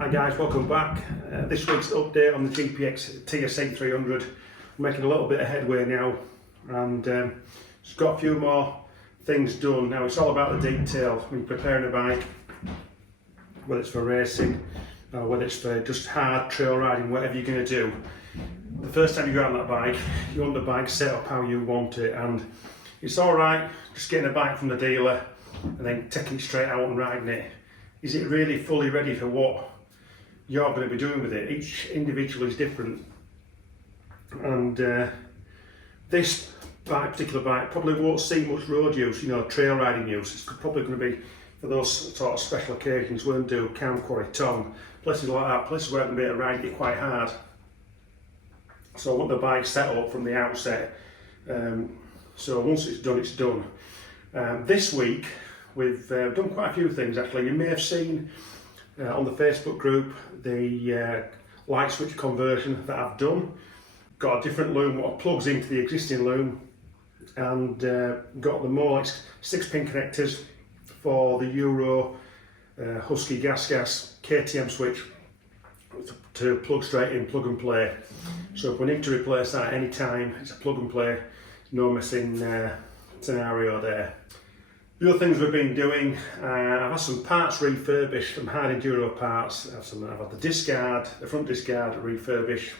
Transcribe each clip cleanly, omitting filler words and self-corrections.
Hi guys, welcome back. This week's update on the GPX TSE 300. We're making a little bit of headway now and just got a few more things done. Now it's all about the detail when you're preparing a bike, whether it's for racing or whether it's for just hard trail riding, whatever you're going to do. The first time you go on that bike, you want the bike set up how you want it, and it's alright just getting a bike from the dealer and then taking it straight out and riding it. Is it really fully ready for what you're going to be doing with it? Each individual is different, and this particular bike probably won't see much road use, trail riding use. It's probably going to be for those sort of special occasions. We'll do Cam Quarry, Tom, places like that, places where I'm going to be riding it quite hard. So I want the bike set up from the outset. So once it's done, it's done. This week we've done quite a few things actually. You may have seen on the Facebook group the light switch conversion that I've done. Got a different loom what plugs into the existing loom, and got the Molex 6-pin connectors for the Euro Husky gas KTM switch to plug straight in, plug and play. So if we need to replace that at any time, it's a plug and play, no missing scenario there. The other things we've been doing, I've had some parts refurbished, some hard enduro parts. I've had the disc guard, the front disc guard refurbished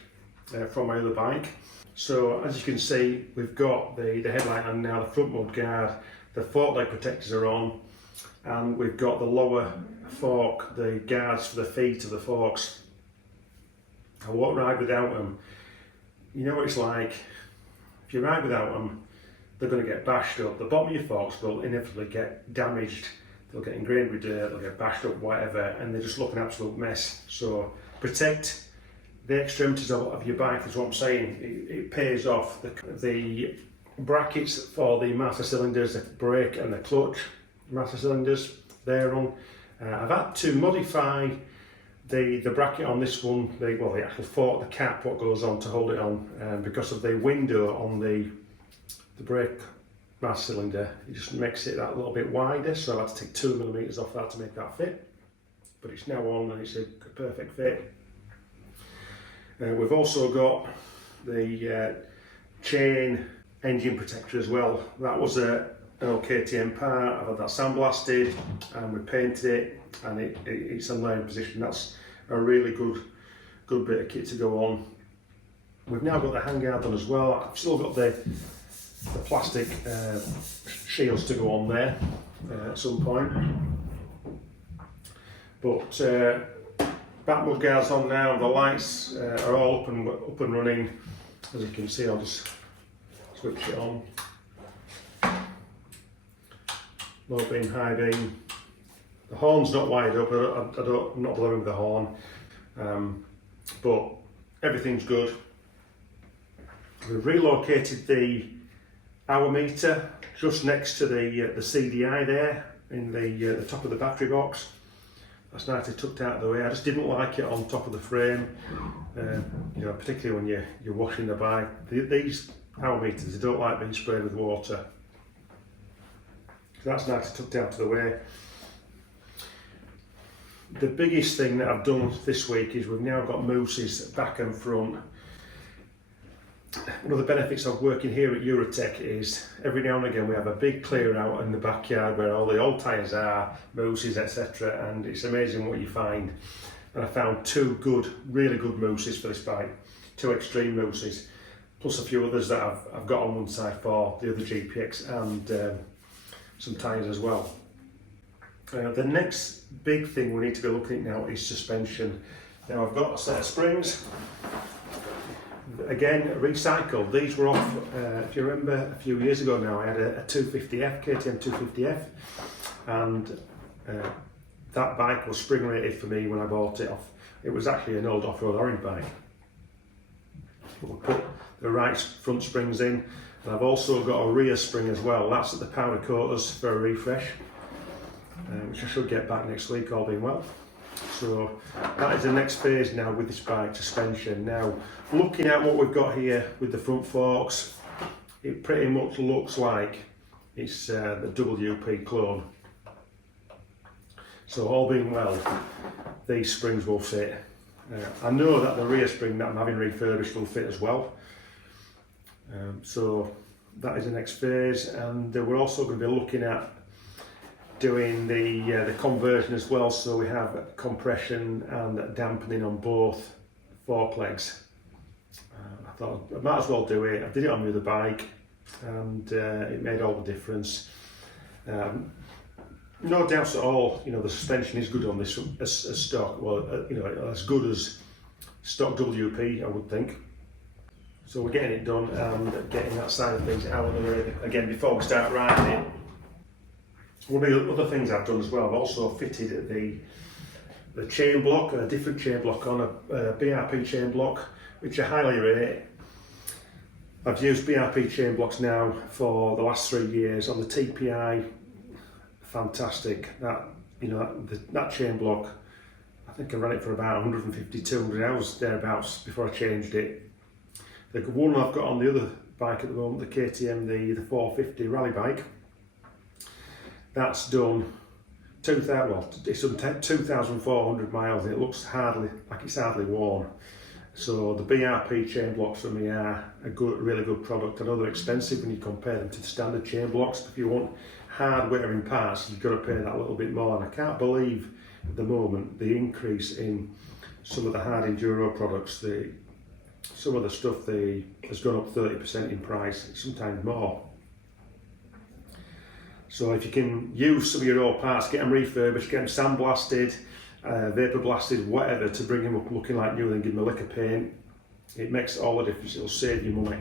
from my other bike. So as you can see, we've got the headlight on now, the front mud guard, the fork leg protectors are on, and we've got the lower fork, the guards for the feet of the forks. I won't ride without them. You know what it's like, if you ride without them, they're going to get bashed up. The bottom of your forks will inevitably get damaged. They'll get ingrained with dirt, they'll get bashed up, whatever, and they just look an absolute mess. So protect the extremities of your bike is what I'm saying. It pays off. The brackets for the master cylinders, the brake and the clutch master cylinders, they're on. I've had to modify the bracket on this one, the actual fork, the cap, what goes on to hold it on, because of the window on the brake master cylinder. It just makes it that little bit wider, so I've had to take 2mm off that to make that fit. But it's now on and it's a perfect fit. We've also got the chain engine protector as well. That was an old KTM part. I've had that sandblasted and we painted it, and it's in laying position. That's a really good bit of kit to go on. We've now got the handguard on as well. I've still got the plastic shields to go on there at some point, but back mud guards on now. The lights are all up and running. As you can see, I'll just switch it on. Low beam, high beam. The horn's not wired up. I'm not blowing with the horn, but everything's good. We've relocated the hour meter just next to the CDI there in the top of the battery box. That's nicely tucked out of the way. I just didn't like it on top of the frame, particularly when you're washing the bike. These hour meters, they don't like being sprayed with water. So that's nicely tucked out of the way. The biggest thing that I've done this week is we've now got mousses back and front. One of the benefits of working here at Eurotek is every now and again we have a big clear out in the backyard where all the old tyres are, mousses, etc., and it's amazing what you find. And I found two really good mousses for this bike, two extreme mousses, plus a few others that I've got on one side for the other GPX, and some tyres as well. The next big thing we need to be looking at now is suspension. Now I've got a set of springs. Again, recycled. These were off, if you remember, a few years ago now, I had a 250F, KTM 250F, and that bike was spring rated for me when I bought it off. It was actually an old off-road orange bike. We'll put the right front springs in, and I've also got a rear spring as well. That's at the powder coaters for a refresh, which I should get back next week, all being well. So that is the next phase now with this bike, suspension. Now, looking at what we've got here with the front forks, it pretty much looks like it's the WP clone. So all being well, these springs will fit. I know that the rear spring that I'm having refurbished will fit as well. So that is the next phase, and we're also going to be looking at doing the conversion as well, so we have compression and dampening on both fork legs. I thought I might as well do it. I did it on the other bike, and it made all the difference. No doubts at all, you know, the suspension is good on this as stock. Well, you know, as good as stock WP, I would think. So we're getting it done and getting that side of things out of the way. Again, before we start riding it, one of the other things I've done as well, I've also fitted the chain block, a different chain block on a BRP chain block, which I highly rate. I've used BRP chain blocks now for the last 3 years on the TPI. Fantastic. That, you know, that chain block, I think I ran it for about 150, 200 hours thereabouts before I changed it. The one I've got on the other bike at the moment, the KTM, the 450 rally bike, that's done 2,400 miles, and it looks like it's hardly worn. So the BRP chain blocks for me are a really good product. I know they're expensive when you compare them to the standard chain blocks. If you want hard wearing parts, you've got to pay that a little bit more. And I can't believe at the moment the increase in some of the hard enduro products. Some of the stuff has gone up 30% in price, sometimes more. So if you can use some of your old parts, get them refurbished, get them sandblasted, vapor blasted, whatever, to bring them up looking like new, and then give them a lick of paint, it makes all the difference. It'll save you money.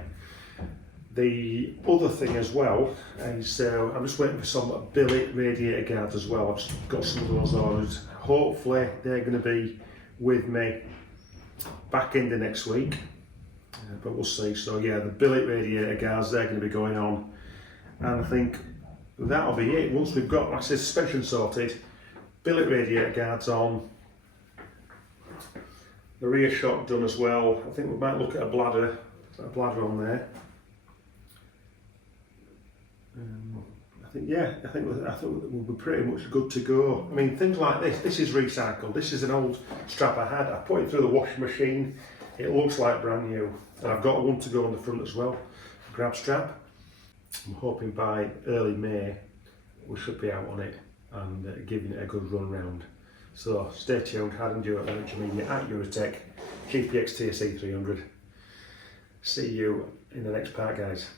The other thing as well is I'm just waiting for some billet radiator guards as well. I've just got some of those orders. Hopefully they're going to be with me back into next week, but we'll see. So yeah, the billet radiator guards, they're going to be going on, and I think that'll be it. Once we've got, like I said, suspension sorted, billet radiator guards on, the rear shock done as well. I think we might look at a bladder on there. I think we'll be pretty much good to go. I mean, things like this is recycled. This is an old strap I had. I put it through the washing machine. It looks like brand new. And I've got one to go on the front as well, a grab strap. I'm hoping by early May we should be out on it and giving it a good run round. So stay tuned. Hard Enduro Adventure Media at Eurotek, GPX TSE 300. See you in the next part, guys.